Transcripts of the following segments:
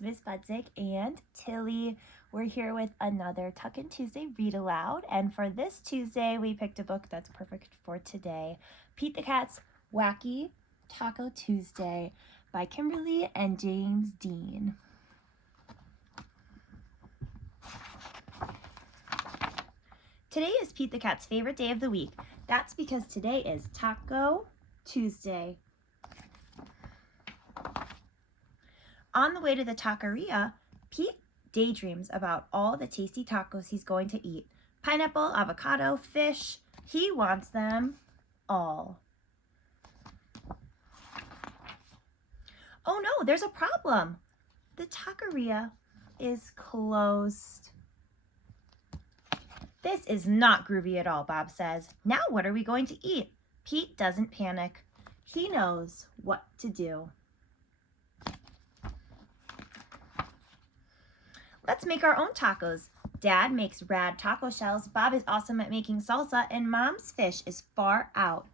it's Miss Budzick and Tilly. We're here with another Tuckin' Tuesday Read Aloud, and for this Tuesday, we picked a book that's perfect for today. Pete the Cat's Wacky Taco Tuesday by Kimberly and James Dean. Today is Pete the Cat's favorite day of the week. That's because today is Taco Tuesday. On the way to the taqueria, Pete daydreams about all the tasty tacos he's going to eat. Pineapple, avocado, fish. He wants them all. Oh no, there's a problem. The taqueria is closed. This is not groovy at all, Bob says. Now what are we going to eat? Pete doesn't panic. He knows what to do. Let's make our own tacos. Dad makes rad taco shells, Bob is awesome at making salsa, and Mom's fish is far out.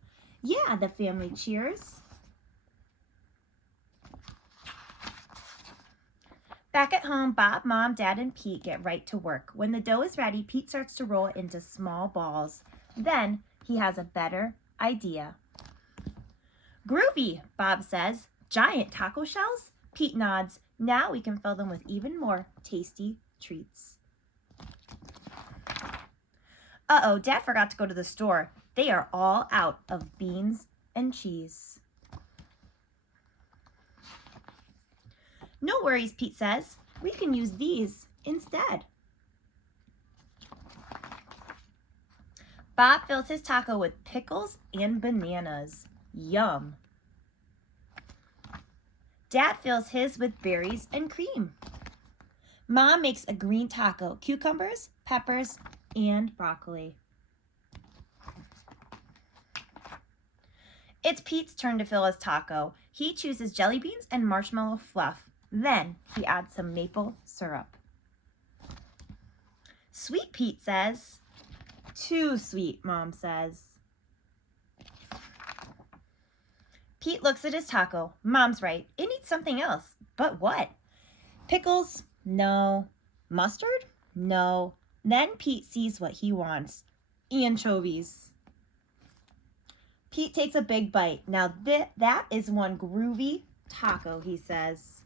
Yeah, the family cheers. Back at home, Bob, Mom, Dad, and Pete get right to work. When the dough is ready, Pete starts to roll it into small balls. Then he has a better idea. Groovy, Bob says. Giant taco shells? Pete nods. Now we can fill them with even more tasty treats. Uh-oh, Dad forgot to go to the store. They are all out of beans and cheese. No worries, Pete says. We can use these instead. Bob fills his taco with pickles and bananas. Yum. Dad fills his with berries and cream. Mom makes a green taco, cucumbers, peppers, and broccoli. It's Pete's turn to fill his taco. He chooses jelly beans and marshmallow fluff. Then he adds some maple syrup. Sweet, Pete says. Too sweet, Mom says. Pete looks at his taco. Mom's right. It needs something else. But what? Pickles? No. Mustard? No. Then Pete sees what he wants. Anchovies. Pete takes a big bite. Now that is one groovy taco, he says.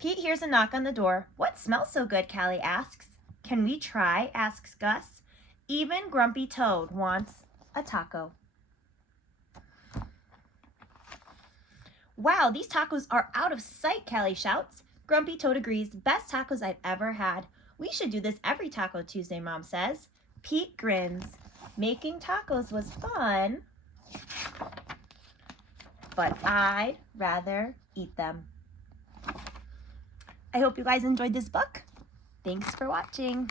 Pete hears a knock on the door. What smells so good? Callie asks. Can we try? Asks Gus. Even Grumpy Toad wants a taco. Wow, these tacos are out of sight, Callie shouts. Grumpy Toad agrees. Best tacos I've ever had. We should do this every Taco Tuesday, Mom says. Pete grins. Making tacos was fun, but I'd rather eat them. I hope you guys enjoyed this book. Thanks for watching.